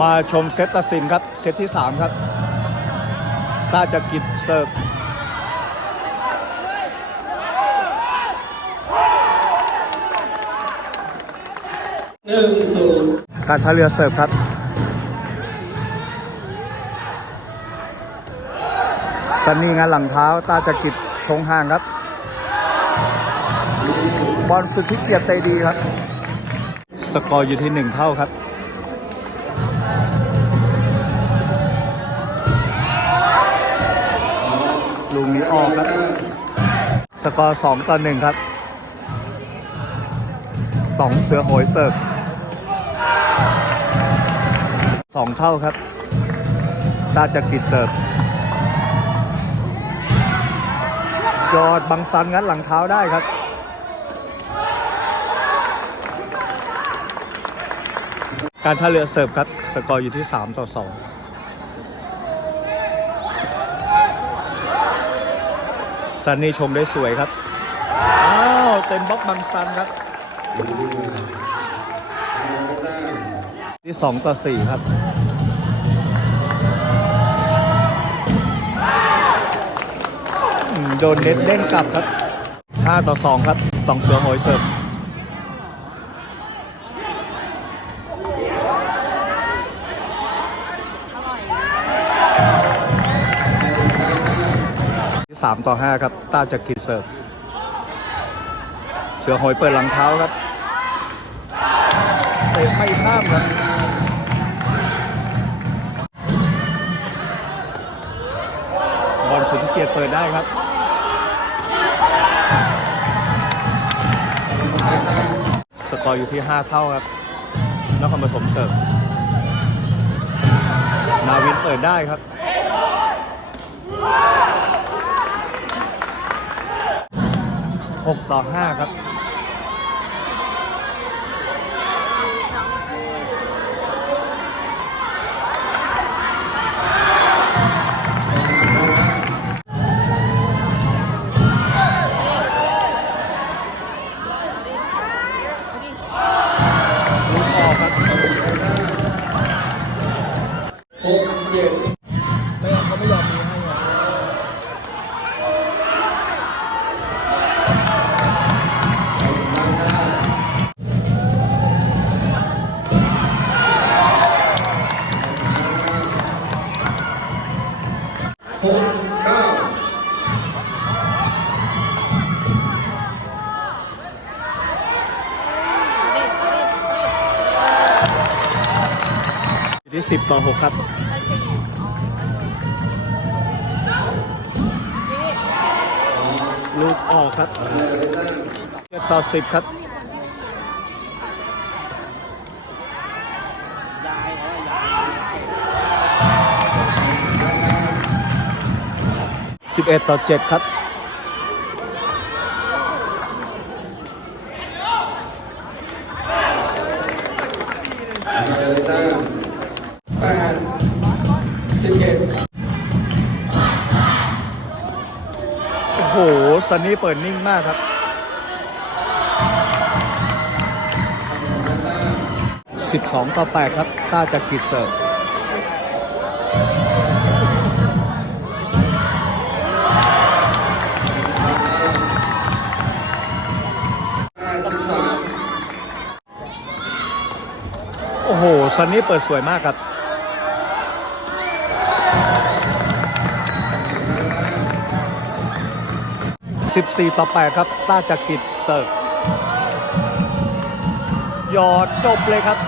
มาชมเซตตัดสินครับ เซตที่ 3 ครับตาจะกิจเสิร์ฟหนึ่งศูนย์การท่าเรือเสิร์ฟครับซันนี่งานหลังเท้าตาจะกิจชงห่างครับ บอลสุดที่เกียรติใจดีครับ สกอร์อยู่ที่หนึ่งเท่าครับ กอร์สองต่อหนึ่งครับต๋องเสือโหยเสิร์ฟสองเท่าครับตาจะกิดเสิร์ฟยอดบังซันงัดหลังเท้าได้ครับ การท่าเรือเสิร์ฟครับ สกอร์อยู่ที่ 3 ต่อ 2 ซันนี่ชงได้สวยครับ อ้าว เต็มบล็อกบังซันครับ ที่สองต่อสี่ครับ โดนเน็ตเด้งกลับครับห้าต่อสองครับตองเสือโหยเสิร์ฟ 3 ต่อ 5 ครับ ต้าจากกิจเสิร์ฟ เสือโหยเปิดหลังเท้าครับเตะไม่ข้ามครับบอลสุดที่เกียรติเปิดได้ครับสกอร์อยู่ที่ 5 เท่าครับนครปฐมเสิร์ฟนาวินเปิดได้ครับ 6 ต่อ 5 ครับ ที่สิบต่อหกครับลูกออกครับเจ็ดต่อสิบครับย้ายย้าย 11 ต่อ 7 ครับแปดสิบเอ็ดโอ้โหซันนี่เปิดนิ่งมากครับ12ต่อ8ครับต้าจากกิจเสิร์ฟ โอ้โหซันนี่เปิดสวยมากครับ 14 ต่อ 8 ครับ ต้าจากกิดเสิร์ฟยอดจบเลยครับ